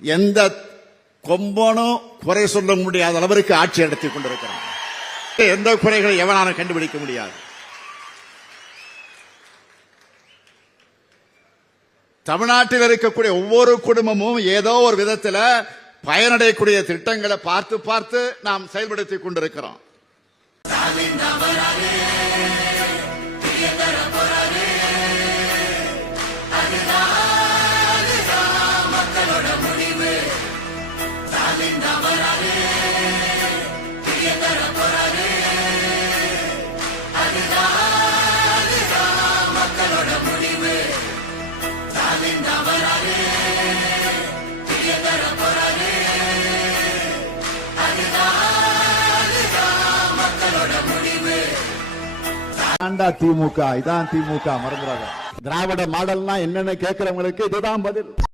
எந்த கொம்பனும் குறை சொல்ல முடியாத அளவிற்கு ஆட்சி நடத்தி கொண்டிருக்கிறான். எந்த குறைகளை எவனாலும் கண்டுபிடிக்க முடியாது. தமிழ்நாட்டில் இருக்கக்கூடிய ஒவ்வொரு குடும்பமும் ஏதோ ஒரு விதத்தில் பயனடையக்கூடிய திட்டங்களை பார்த்து பார்த்து நாம் செயல்படுத்திக் கொண்டிருக்கிறோம். திமுக இதான் திமுக மறந்துடாத. திராவிட மாடல்னா என்னன்னு கேட்கிறவங்களுக்கு இதுதான் பதில்.